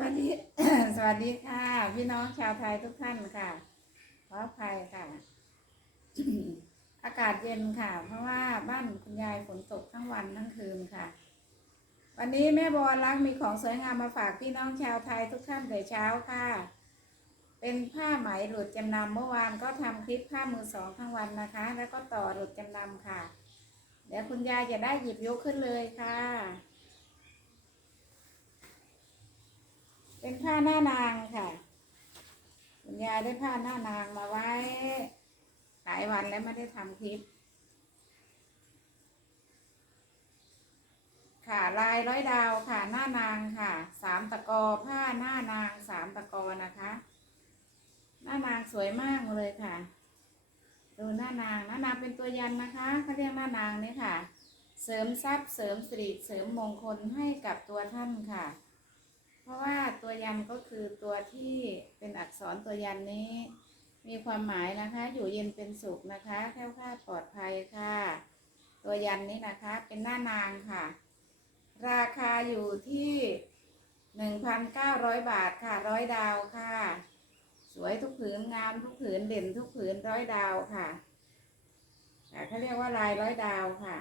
วัสดี สวัสดีค่ะ พี่น้องชาวไทยทุกท่านค่ะขออภัยค่ะ อากาศเย็นค่ะ เพราะว่าบ้านคุณยายฝนตกทั้งวันทั้งคืนค่ะ วันนี้แม่บอลรักมีของสวยงามมาฝากพี่น้องชาวไทยทุกท่านแต่เช้าค่ะ เป็นผ้าไหมหลุดจำนำเมื่อวานก็ทำคลิปผ้ามือสองทั้งวันนะคะ แล้วก็ต่อหลุดจำนำค่ะ เดี๋ยวคุณยายจะได้หยิบยกขึ้นเลยค่ะ เป็นผ้าหน้านางค่ะคุณยายได้ผ้าหน้านางมาไว้หลายวันแล้วไม่ได้ทำคลิป ค่ะลายร้อยดาวค่ะหน้านางค่ะสามตะกอผ้าหน้านางสามตะกอนะคะ หน้านางสวยมากเลยค่ะดูหน้านางหน้านางเป็นตัวยันนะคะเขาเรียกหน้านางนี่ค่ะ เสริมทรัพย์เสริมสิริเสริมมงคลให้กับตัวท่านค่ะ ราะว่าตัวยันก็คือตัวที่เป็นอักษรตัวยันนี้ มีความหมายนะคะ อยู่เย็นเป็นสุขนะคะแคล้วคลาดปลอดภัยค่ะ ตัวยันนี้นะคะเป็นหน้านางค่ะ ราคาอยู่ที่หนึ่งพันเก้าร้อยบาทค่ะร้อยดาวค่ะ สวยทุกผืนงามทุกผืนเด่นทุกผืนร้อยดาวค่ะเขาเรียกว่าลายร้อยดาวค่ะ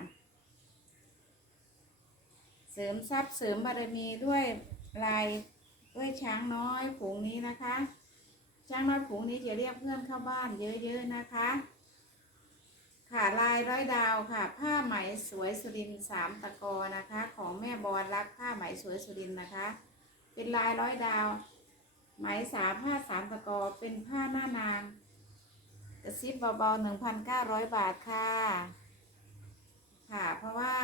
เสริมทรัพย์เสริมบารมีด้วย ลายด้วยช้างน้อยฝูงนี้นะคะ ช้างน้อยฝูงนี้จะเรียกเพื่อนเข้าบ้านเยอะๆนะคะ ค่ะลายร้อยดาวค่ะ ผ้าไหมสวยสุรินสามตะกอนะคะ ของแม่บอลรักผ้าไหมสวยสุรินนะคะ เป็นลายร้อยดาว ไหมสามผ้าสามตะกอเป็นผ้าหน้านางกระซิบเบาๆหนึ่งพันเก้าร้อยบาทค่ะ ค่ะเพราะว่า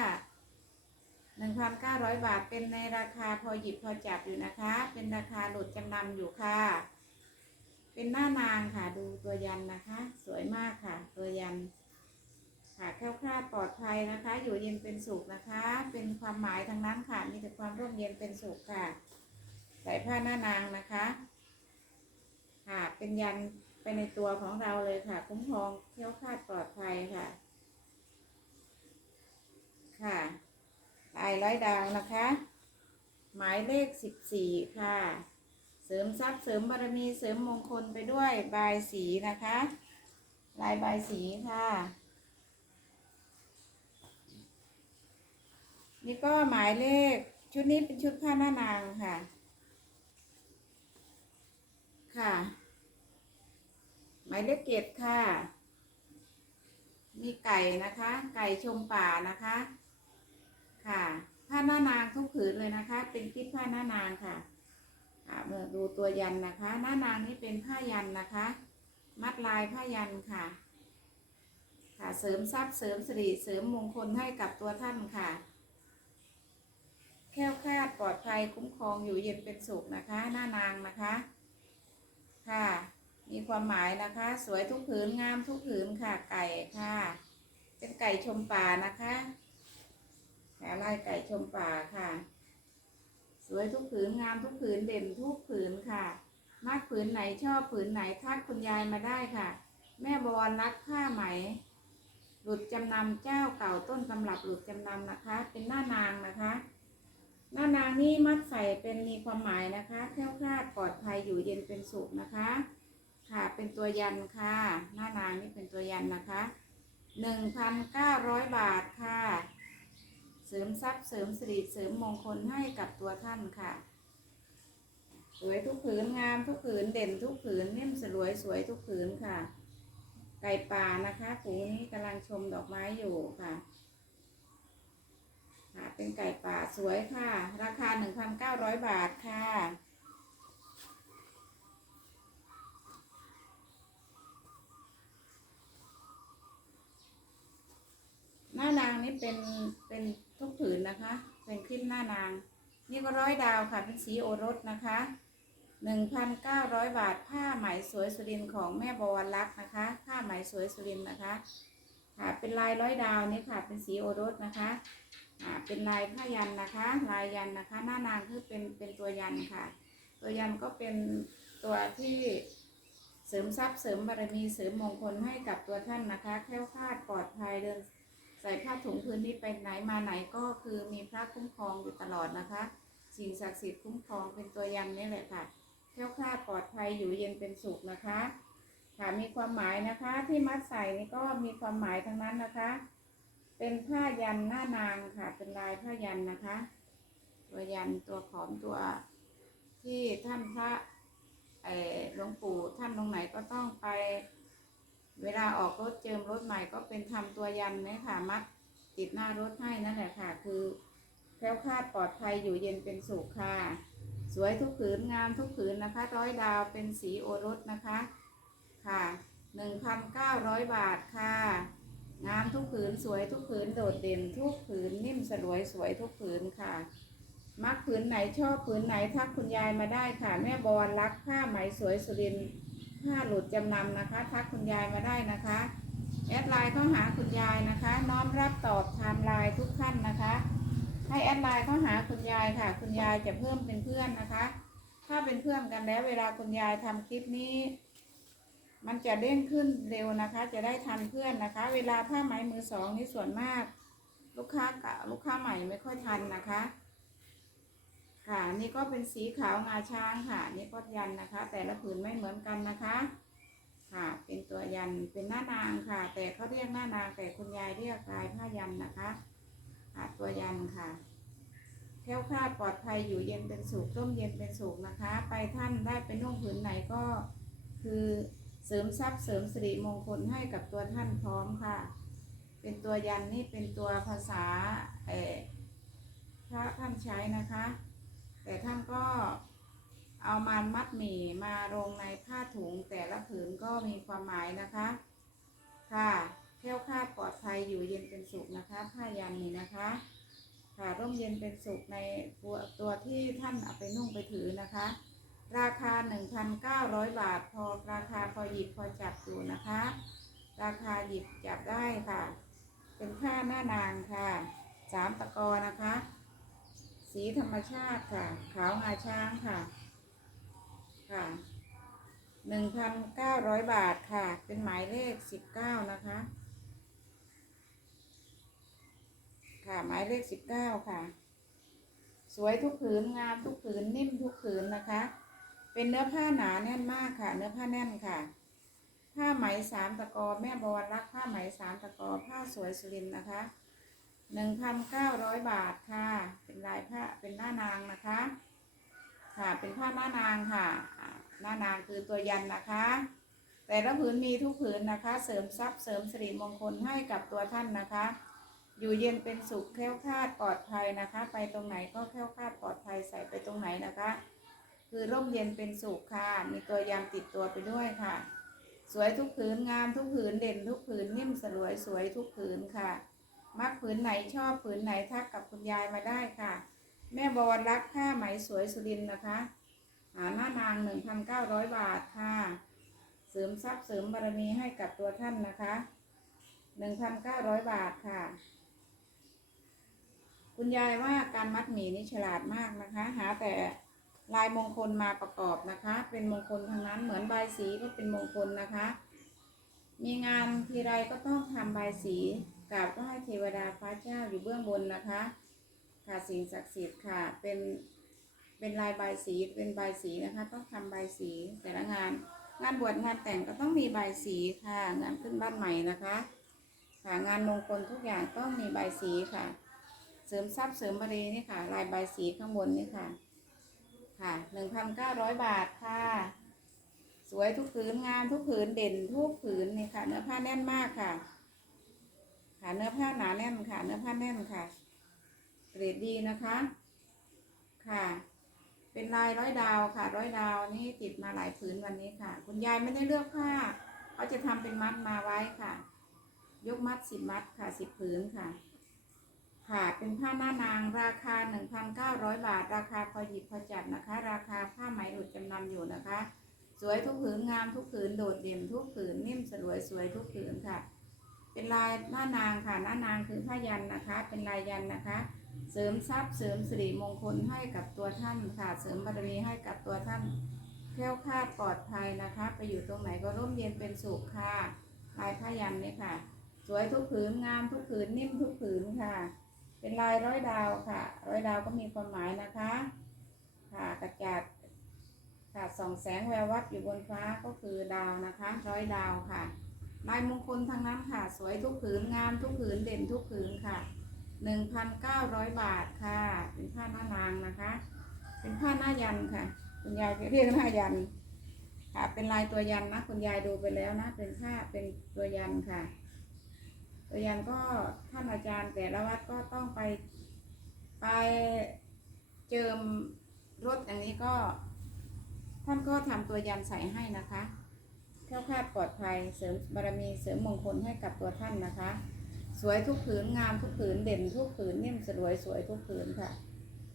หนึ่งพันเก้าร้อยบาทเป็นในราคาพอหยิบพอจับอยู่นะคะ เป็นราคาหลุดจำนำอยู่ค่ะ เป็นหน้านางค่ะดูตัวยันนะคะ สวยมากค่ะ ตัวยันค่ะแคล้วคลาดปลอดภัยนะคะ อยู่เย็นเป็นสุขนะคะ เป็นความหมายทั้งนั้นค่ะ มีแต่ความร่มเย็นเป็นสุขค่ะใส่ผ้าหน้านางนะคะ ค่ะ เป็นยันไปในตัวของเราเลยค่ะ คุ้มครองแคล้วคลาดปลอดภัยค่ะ ค่ะ ลายร้อยดาวนะคะ หมายเลขสิบสี่ค่ะ เสริมทรัพย์เสริมบารมีเสริมมงคลไปด้วยบายสีนะคะ ลายบายสีค่ะ นี่ก็หมายเลขชุดนี้เป็นชุดผ้าหน้านางค่ะ ค่ะ หมายเลขเกตค่ะ มีไก่นะคะ ไก่ชมป่านะคะ ค่ะ ผ้าหน้านางทุกผืนเลยนะคะ เป็นคลิปผ้าหน้านางค่ะค่ะเมื่อดูตัวยันนะคะ หน้านางนี่เป็นผ้ายันนะคะ มัดลายผ้ายันค่ะ ค่ะเสริมทรัพย์เสริมสิริเสริมมงคลให้กับตัวท่านค่ะแคล้วคลาดปลอดภัยคุ้มครองอยู่เย็นเป็นสุขนะคะ หน้านางนะคะ ค่ะ มีความหมายนะคะ สวยทุกผืนงามทุกผืนค่ะไก่ค่ะ เป็นไก่ชมป่านะคะ แถวลายไก่ชมป่าค่ะ สวยทุกผืนงามทุกผืนเด่นทุกผืนค่ะมากผืนไหนชอบผืนไหนทักคุณยายมาได้ค่ะ แม่บอลรักผ้าไหม หลุดจำนำเจ้าเก่าต้นตำรับหลุดจำนำนะคะ เป็นหน้านางนะคะ หน้านางนี่มัดใส่เป็นมีความหมายนะคะแค้วคลาดปลอดภัยอยู่เย็นเป็นสุขนะคะ ค่ะเป็นตัวยันค่ะ หน้านางนี่เป็นตัวยันนะคะหนึ่งพันเก้าร้อยบาทค่ะ ริมทรัพย์เสริมสิริเสริมมงคลให้กับตัวท่านค่ะ สวยทุกผืนงามทุกผืนเด่นทุกผืนนิ่มสลวยสวยทุกผืนค่ะ ไก่ป่านะคะฝูงนี้กำลังชมดอกไม้อยู่ค่ะค่ะเป็นไก่ป่าสวยค่ะ ราคา 1,900 บาทค่ะ ห นี่เป็นเป็นทุกผืนนะคะ เป็นคลิปหน้านาง นี่ก็ร้อยดาวค่ะเป็นสีโอรสนะคะ1,900บาทผ้าไหมสวยสุรินของแม่บวรลักษ์นะคะ ผ้าไหมสวยสุรินนะคะ ค่ะเป็นลายร้อยดาวนี่ค่ะ เป็นสีโอรสนะคะอ่าเป็นลายผ้ายันนะคะ ลายยันนะคะ หน้านางคือเป็นเป็นตัวยันค่ะ ตัวยันก็เป็นตัวที่เสริมทรัพย์เสริมบารมีเสริมมงคลให้กับตัวท่านนะคะ แคล้วคาดปลอดภัยเดิน ใส่ผ้าถุงพื้นนี้ไปไหนมาไหนก็คือมีพระคุ้มครองอยู่ตลอดนะคะ สิ่งศักดิ์สิทธิ์คุ้มครองเป็นตัวยันนี่แหละค่ะแคล้วคลาดปลอดภัยอยู่เย็นเป็นสุขนะคะ ค่ะมีความหมายนะคะที่มัดใส่นี่ก็มีความหมายทั้งนั้นนะคะ เป็นผ้ายันหน้านางค่ะ เป็นลายผ้ายันนะคะ ตัวยันตัวขอมตัวที่ท่านพระเอ่อหลวงปู่ท่านตรงไหนก็ต้องไป เวลาออกรถเจิมรถใหม่ก็เป็นทำตัวยันเนี่ยค่ะมัดติดหน้ารถให้นั่นแหละค่ะ คือแคล้วคลาดปลอดภัยอยู่เย็นเป็นสุขค่ะ สวยทุกผืนงามทุกผืนนะคะ ร้อยดาวเป็นสีโอรสนะคะค่ะหนึ่งพันเก้าร้อยบาทค่ะ งามทุกผืนสวยทุกผืนโดดเด่นทุกผืนนิ่มสลวยสวยทุกผืนค่ะมักผืนไหนชอบผืนไหนทักคุณยายมาได้ค่ะ แม่บอลรักผ้าไหมสวยสุรินทร์ ผ้าหลุดจำนำนะคะ ทักคุณยายมาได้นะคะ แอดไลน์เข้าหาคุณยายนะคะ น้อมรับตอบไทม์ไลน์ทุกท่านนะคะ ให้แอดไลน์เข้าหาคุณยายค่ะ คุณยายจะเพิ่มเป็นเพื่อนนะคะ ถ้าเป็นเพื่อนกันแล้วเวลาคุณยายทำคลิปนี้ มันจะเด้งขึ้นเร็วนะคะ จะได้ทันเพื่อนนะคะ เวลาผ้าไหมมือสองนี่ส่วนมาก ลูกค้าก่าลูกค้าใหม่ไม่ค่อยทันนะคะ ค่ะนี่ก็เป็นสีขาวงาช้างค่ะ นี่ก็ยันนะคะ แต่ละผืนไม่เหมือนกันนะคะ ค่ะ เป็นตัวยันเป็นหน้านางค่ะ แต่เขาเรียกหน้านางแต่คุณยายเรียกลายผ้ายันนะคะค่ะตัวยันค่ะแค้วคลาดปลอดภัยอยู่เย็นเป็นสุขร่มเย็นเป็นสุขนะคะ ไปท่านได้ไปนุ่งผืนไหนก็คือเสริมทรัพย์เสริมสิริมงคลให้กับตัวท่านพร้อมค่ะ เป็นตัวยันนี่เป็นตัวภาษาเออพระท่านใช้นะคะ แต่ท่านก็เอามามัดหมี่มาลงในผ้าถุงแต่ละผืนก็มีความหมายนะคะ ค่ะแค้วคลาดปลอดภัยอยู่เย็นเป็นสุขนะคะ ผ้ายันนี่นะคะ ค่ะร่มเย็นเป็นสุขในตัวตัวที่ท่านเอาไปนุ่งไปถือนะคะ ราคา 1,900 บาทพอราคาพอหยิบพอจับอยู่นะคะ ราคาหยิบจับได้ค่ะ เป็นผ้าหน้านางค่ะสามตะกอนะคะ สีธรรมชาติค่ะ ขาวงาช้างค่ะ ค่ะหนึ่งพันเก้าร้อยบาทค่ะ เป็นหมายเลขสิบเก้านะคะ ค่ะหมายเลขสิบเก้าค่ะ สวยทุกผืนงามทุกผืนนิ่มทุกผืนนะคะ เป็นเนื้อผ้าหนาแน่นมากค่ะ เนื้อผ้าแน่นค่ะ ผ้าไหมสามตะกอแม่บวรรักผ้าไหมสามตะกอผ้าสวยสุรินนะคะ หนึ่งพันเก้าร้อยบาทค่ะ เป็นลายผ้าเป็นหน้านางนะคะ ค่ะ เป็นผ้าหน้านางค่ะ หน้านางคือตัวยันนะคะ แต่ละผืนมีทุกผืนนะคะ เสริมทรัพย์เสริมสิริมงคลให้กับตัวท่านนะคะ อยู่เย็นเป็นสุขแคล้วคลาดปลอดภัยนะคะ ไปตรงไหนก็แคล้วคลาดปลอดภัยใส่ไปตรงไหนนะคะ คือร่มเย็นเป็นสุขค่ะ มีตัวยันติดตัวไปด้วยค่ะ สวยทุกผืนงามทุกผืนเด่นทุกผืนนิ่มสลวยสวยทุกผืนค่ะ มักผืนไหนชอบผืนไหนทักกับคุณยายมาได้ค่ะ แม่บวรรักผ้าไหมสวยสุรินนะคะหาหน้านาง 1,900 บาทค่ะ เสริมทรัพย์เสริมบารมีให้กับตัวท่านนะคะ 1,900 บาทค่ะ คุณยายว่าการมัดหมี่นี่ฉลาดมากนะคะ หาแต่ลายมงคลมาประกอบนะคะ เป็นมงคลทั้งนั้นเหมือนใบสีก็เป็นมงคลนะคะ มีงานทีไรก็ต้องทำใบสี กราบไหว้เทวดาฟ้าเจ้าอยู่เบื้องบนนะคะ ค่ะสิ่งศักดิ์สิทธิ์ค่ะ เป็นเป็นลายใบสีเป็นใบสีนะคะ ต้องทำใบสีแต่ละงาน งานบวชงานแต่งก็ต้องมีใบสีค่ะ งานขึ้นบ้านใหม่นะคะ ค่ะงานมงคลทุกอย่างต้องมีใบสีค่ะ เสริมทรัพย์เสริมบารีนี่ค่ะ ลายใบสีข้างบนนี่ค่ะ ค่ะหนึ่งพันเก้าร้อยบาทค่ะสวยทุกผืนงามทุกผืนเด่นทุกผืนนี่ค่ะเนื้อผ้าแน่นมากค่ะ ค่ะเนื้อผ้าหนาแน่นค่ะ เนื้อผ้าแน่นค่ะเกรดดีนะคะ ค่ะ เป็นลายร้อยดาวค่ะ ร้อยดาวนี่ติดมาหลายผืนวันนี้ค่ะ คุณยายไม่ได้เลือกผ้าเขาจะทำเป็นมัดมาไว้ค่ะ ยกมัดสิบมัดค่ะสิบผืนค่ะ ค่ะเป็นผ้าหน้านางราคา1,900บาท ราคาพอหยิบพอจัดนะคะ ราคาผ้าไหมหลุดจำนำอยู่นะคะ สวยทุกผืนงามทุกผืนโดดเด่นทุกผืนนิ่มสลวยสวยทุกผืนค่ะ เป็นลายหน้านางค่ะหน้านางคือผ้ายันนะคะ เป็นลายยันนะคะ เสริมทรัพย์เสริมสิริมงคลให้กับตัวท่านค่ะ เสริมบารมีให้กับตัวท่านแคล้วคลาดปลอดภัยนะคะ ไปอยู่ตรงไหนก็ร่มเย็นเป็นสุขค่ะลายผ้ายันนี่ค่ะ สวยทุกผืนงามทุกผืนนิ่มทุกผืนค่ะ เป็นลายร้อยดาวค่ะ ร้อยดาวก็มีความหมายนะคะ ค่ะกระจาดค่ะส่องแสงแวววับอยู่บนฟ้าก็คือดาวนะคะ ร้อยดาวค่ะ ลายมงคลทั้งนั้นค่ะ สวยทุกผืนงามทุกผืนเด่นทุกผืนค่ะ 1,900 บาทค่ะ เป็นผ้าหน้านางนะคะ เป็นผ้าหน้ายันค่ะคุณยายเรียกหน้ายันค่ะ เป็นลายตัวยันนะคุณยายดูไปแล้วนะ เป็นผ้าเป็นตัวยันค่ะ ตัวยันก็ท่านอาจารย์แต่ละวัดก็ต้องไปไปเจิมรถอย่างนี้ก็ ท่านก็ทำตัวยันใส่ให้นะคะ แคล้วคลาดปลอดภัยเสริมบารมีเสริมมงคลให้กับตัวท่านนะคะ สวยทุกผืนงามทุกผืนเด่นทุกผืนนิ่มสลวยสวยทุกผืนค่ะ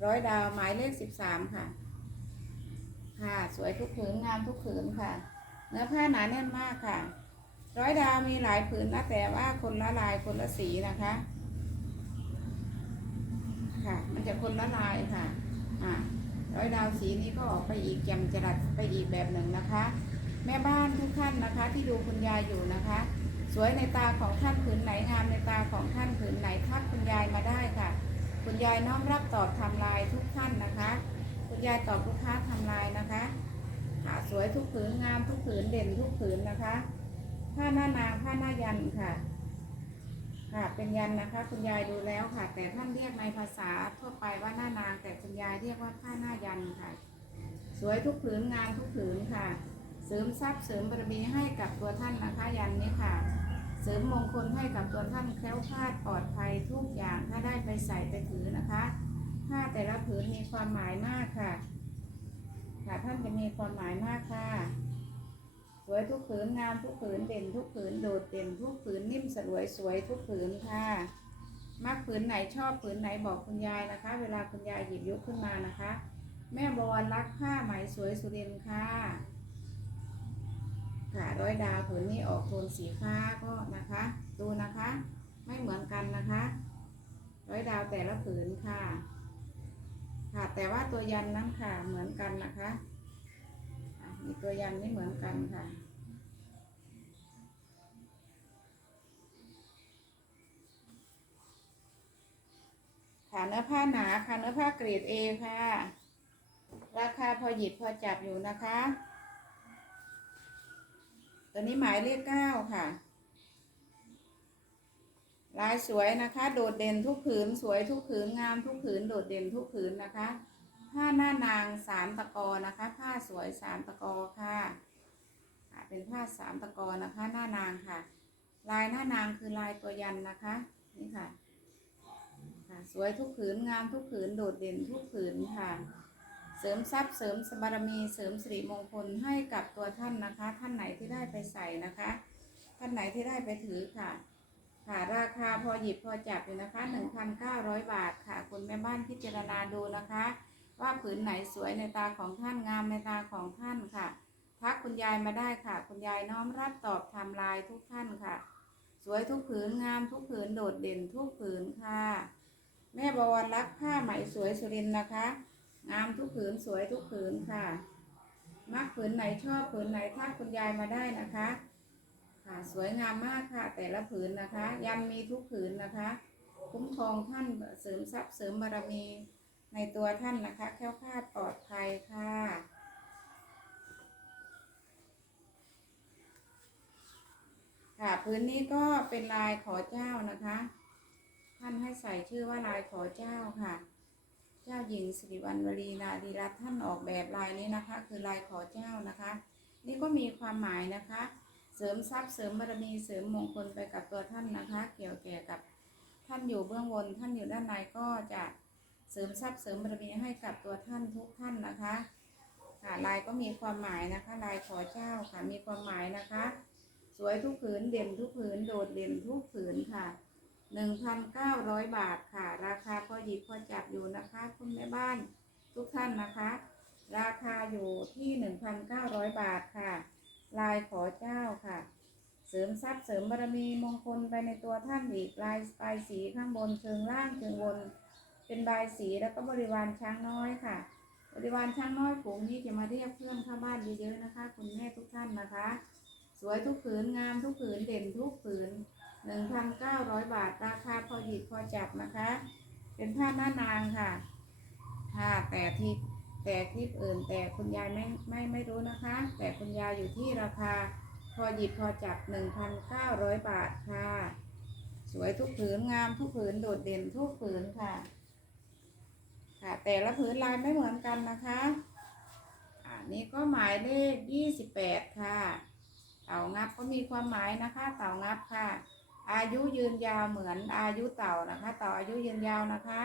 ร้อยดาวหมายเลขสิบสามค่ะ ค่ะ สวยทุกผืนงามทุกผืนค่ะ เนื้อผ้าหนาแน่นมากค่ะ ร้อยดาวมีหลายผืนนะแต่ว่าคนละลายคนละสีนะคะ ค่ะ มันจะคนละลายค่ะ อ่าร้อยดาวสีนี้ก็ออกไปอีกแจ่มจรัสไปอีกแบบหนึ่งนะคะ แม่บ้านทุกท่านนะคะ ที่ดูคุณยายอยู่นะคะ สวยในตาของท่านผืนไหนงามในตาของท่านผืนไหนทักคุณยายมาได้ค่ะ คุณยายน้อมรับตอบทำลายทุกท่านนะคะ คุณยายตอบลูกค้าทำลายนะคะค่ะสวยทุกผืนงามทุกผืนเด่นทุกผืนนะคะผ้าหน้านางผ้าหน้ายันค่ะ ค่ะเป็นยันนะคะ คุณยายดูแล้วค่ะ แต่ท่านเรียกในภาษาทั่วไปว่าหน้านาง แต่คุณยายเรียกว่าผ้าหน้ายันค่ะ สวยทุกผืนงามทุกผืนค่ะ เสริมทรัพย์เสริมบารมีให้กับตัวท่านนะคะยันนี้ค่ะ เสริมมงคลให้กับตัวท่านแคล้วคลาดปลอดภัยทุกอย่างถ้าได้ไปใส่ไปถือนะคะผ้าแต่ละผืนมีความหมายมากค่ะ ค่ะท่านจะมีความหมายมากค่ะ สวยทุกผืนงามทุกผืนเด่นทุกผืนโดดเด่นทุกผืนนิ่มสลวยสวยทุกผืนค่ะมักผืนไหนชอบผืนไหนบอกคุณยายนะคะ เวลาคุณยายหยิบยกขึ้นมานะคะ แม่บอลรักผ้าไหมสวยสุรินทร์ค่ะ ค่ะร้อยดาวผืนนี้ออกโทนสีฟ้าก็นะคะ ดูนะคะ ไม่เหมือนกันนะคะ ร้อยดาวแต่ละผืนค่ะ ค่ะแต่ว่าตัวยันนั้นค่ะเหมือนกันนะคะมีตัวยันนี่เหมือนกันค่ะค่ะเนื้อผ้าหนาค่ะเนื้อผ้าเกรด A ค่ะ ราคาพอหยิบพอจับอยู่นะคะ ตัวนี้หมายเลขเก้าค่ะ ลายสวยนะคะ โดดเด่นทุกผืนสวยทุกผืนงามทุกผืนโดดเด่นทุกผืนนะคะ ผ้าหน้านางสามตะกอนะคะ ผ้าสวยสามตะกอค่ะเป็นผ้าสามตะกอนะคะ หน้านางค่ะ ลายหน้านางคือลายตัวยันนะคะนี่ค่ะ สวยทุกผืนงามทุกผืนโดดเด่นทุกผืนค่ะ เสริมทรัพย์เสริมสบารมีเสริมสิริมงคลให้กับตัวท่านนะคะ ท่านไหนที่ได้ไปใส่นะคะ ท่านไหนที่ได้ไปถือค่ะ ค่ะราคาพอหยิบพอจับอยู่นะคะ 1,900 บาทค่ะ คุณแม่บ้านพิจารณาดูนะคะ ว่าผืนไหนสวยในตาของท่านงามในตาของท่านค่ะทักคุณยายมาได้ค่ะ คุณยายน้อมรับตอบทำลายทุกท่านค่ะ สวยทุกผืนงามทุกผืนโดดเด่นทุกผืนค่ะ แม่บวรรักผ้าไหมสวยสุรินนะคะ งามทุกผืนสวยทุกผืนค่ะ มักผืนไหนชอบผืนไหนทักคุณยายมาได้นะคะ ค่ะสวยงามมากค่ะ แต่ละผืนนะคะยันมีทุกผืนนะคะ คุ้มครองท่านเสริมทรัพย์เสริมบารมีในตัวท่านนะคะ แค้วคลาดปลอดภัยค่ะค่ะพื้นนี้ก็เป็นลายขอเจ้านะคะ ท่านให้ใส่ชื่อว่าลายขอเจ้าค่ะ จ้าหญิงสิริวัณวรีนาดีรัตน์ท่านออกแบบลายนี้นะคะ คือลายขอเจ้านะคะ นี่ก็มีความหมายนะคะ เสริมทรัพย์เสริมบารมีเสริมมงคลไปกับตัวท่านนะคะ เกี่ยวแก่กับท่านอยู่เบื้องบนท่านอยู่ด้านในก็จะเสริมทรัพย์เสริมบารมีให้กับตัวท่านทุกท่านนะคะค่ะลายก็มีความหมายนะคะ ลายขอเจ้าค่ะมีความหมายนะคะ สวยทุกผืนเด่นทุกผืนโดดเด่นทุกผืนค่ะ 1,900 บาทค่ะ ราคาพอหยิบพอจับอยู่นะคะ คุณแม่บ้านทุกท่านนะคะ ราคาอยู่ที่ 1,900 บาทค่ะ ลายขอเจ้าค่ะ เสริมทรัพย์เสริมบารมีมงคลไปในตัวท่านอีกลายปลายสีข้างบนเชิงล่างเชิงบน เป็นบายสีแล้วก็บริวารช้างน้อยค่ะ บริวารช้างน้อยฝูงนี้จะมาเรียกเพื่อนข้าบ้านเยอะๆนะคะ คุณแม่ทุกท่านนะคะ สวยทุกผืนงามทุกผืนเด่นทุกผืน 1,900 บาท ราคาพอหยิบพอจับนะคะ เป็นผ้าหน้านางค่ะ ค่ะแต่ที่แต่คลิปอื่นแต่คุณยายไม่ไม่ไม่รู้นะคะ แต่คุณยายอยู่ที่ราคาพอหยิบพอจับ 1,900 บาทค่ะ สวยทุกผืนงามทุกผืนโดดเด่นทุกผืนค่ะ ค่ะ แต่ละผืนลายไม่เหมือนกันนะคะอันนี้ก็หมายเลข 28 ค่ะ เต่างับก็มีความหมายนะคะ เต่างับค่ะ อายุยืนยาวเหมือนอายุเต่านะคะ เต่าอายุยืนยาวนะคะ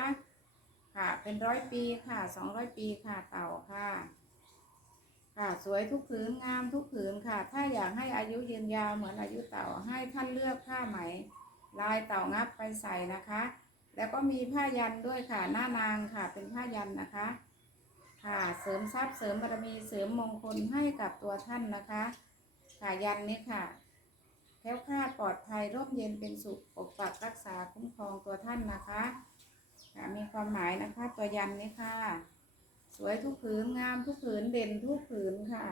ค่ะ เป็นร้อยปีค่ะสองร้อยปีค่ะเต่าค่ะ ค่ะสวยทุกผืนงามทุกผืนค่ะ ถ้าอยากให้อายุยืนยาวเหมือนอายุเต่าให้ท่านเลือกผ้าไหม ลายเต่างับไปใส่นะคะ แล้วก็มีผ้ายันด้วยค่ะหน้านางค่ะ เป็นผ้ายันนะคะ ค่ะเสริมทรัพย์เสริมบารมีเสริมมงคลให้กับตัวท่านนะคะค่ะยันนี้ค่ะ แคล้วคลาดปลอดภัยร่มเย็นเป็นสุขปกปักรักษาคุ้มครองตัวท่านนะคะมีความหมายนะคะตัวยันนี้ค่ะ สวยทุกผืนงามทุกผืนเด่นทุกผืนค่ะ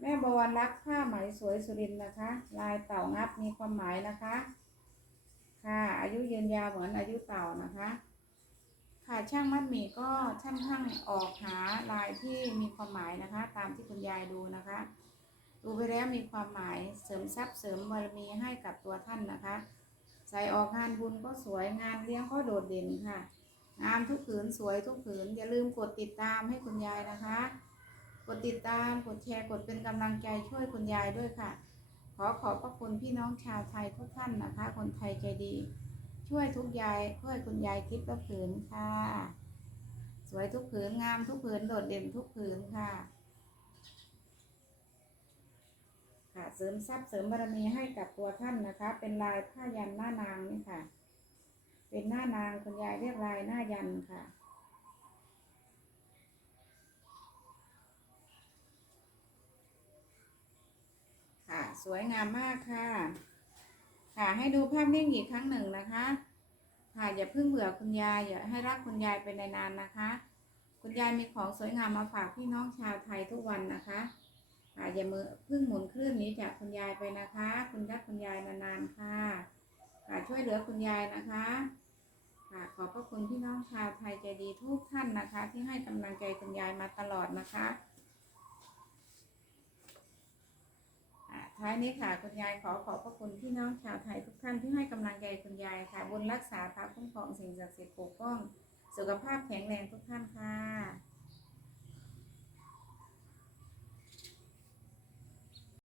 แม่บวรรักผ้าไหมสวยสุรินนะคะ ลายเต่างับมีความหมายนะคะ ค่ะ อายุยืนยาวเหมือนอายุเต่านะคะ ค่ะช่างมัดหมี่ก็ช่างช่างออกหาลายที่มีความหมายนะคะ ตามที่คุณยายดูนะคะ ดูไปแล้วมีความหมายเสริมทรัพย์เสริมบารมีให้กับตัวท่านนะคะ ใส่ออกงานบุญก็สวยงานเลี้ยงก็โดดเด่นค่ะ งามทุกผืนสวยทุกผืน อย่าลืมกดติดตามให้คุณยายนะคะ กดติดตามกดแชร์กดเป็นกำลังใจช่วยคุณยายด้วยค่ะ ขอขอบพระคุณพี่น้องชาวไทยทุกท่านนะคะ คนไทยใจดี ช่วยทุกยายช่วยคุณยายคิดละผืนค่ะ สวยทุกผืนงามทุกผืนโดดเด่นทุกผืนค่ะ ค่ะ เสริมทรัพย์เสริมบารมีให้กับตัวท่านนะคะ เป็นลายผ้ายันหน้านางนี่ค่ะ เป็นหน้านางคุณยายเรียกลายหน้ายันค่ะค่ะสวยงามมากค่ะ ค่ะให้ดูภาพนิ่งอีกครั้งหนึ่งนะคะ ค่ะอย่าเพิ่งเบื่อคุณยายอย่าให้รักคุณยายไปนานๆนะคะ คุณยายมีของสวยงามมาฝากพี่น้องชาวไทยทุกวันนะคะ ค่ะอย่ามือเพิ่งหมุนคลื่นนี้จากคุณยายไปนะคะ คุณรักคุณยายนานๆค่ะ ค่ะช่วยเหลือคุณยายนะคะ ค่ะขอบพระคุณพี่น้องชาวไทยใจดีทุกท่านนะคะ ที่ให้กำลังใจคุณยายมาตลอดนะคะท้ายนี้ค่ะคุณยายขอขอบพระคุณพี่น้องชาวไทยทุกท่านที่ให้กำลังใจคุณยายค่ะบุญรักษาพระคุ้มครองสิ่งศักดิ์สิทธิ์ปกป้อง สุขภาพแข็งแรงทุกท่านค่ะ